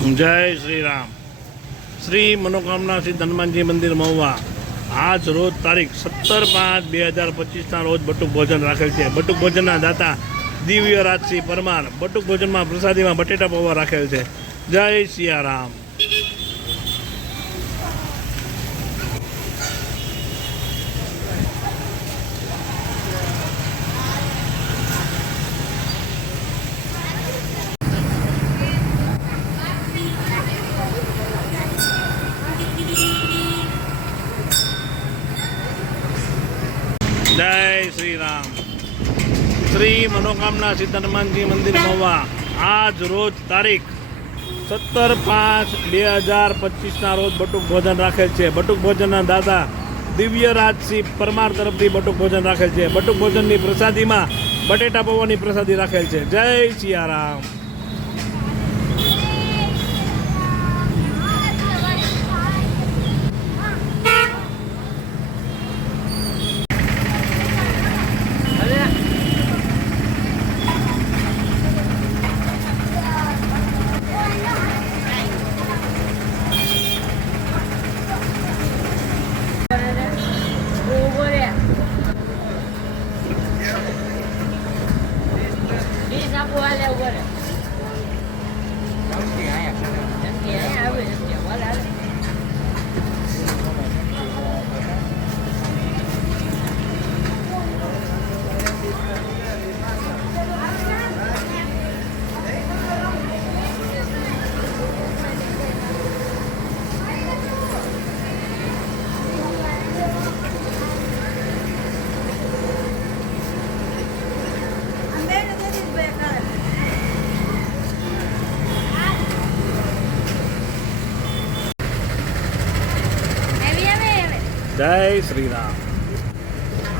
जय श्री राम। श्री मनोकामना सिद्ध हनुमान जी मंदिर महुआ आज रोज तारीख 17/5/2025 रोज बटुक भोजन राखेल है। बटुक भोजन दाता दिव्य राजसिंह परमार बटुक भोजन में प्रसादी में बटेटा पौवा राखेल है। जय सिया राम। जय श्री राम। श्री मनोकामना सिद्ध हनुमान जी मंदिर महुआ आज रोज तारीख 17/5/2025 रोज बटुक भोजन राखेल है। बटुक भोजन दादा दिव्य राजसिंह परमार तरफ बटुक भोजन राखेल है। बटुक भोजन की प्रसादी में बटेटा पौवा प्रसादी राखेल है। जय सिया राम। जय श्री राम।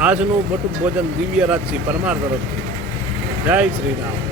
आजनु बटुक भोजन दिव्य राजसिंह परमार तरफ। जय श्री राम।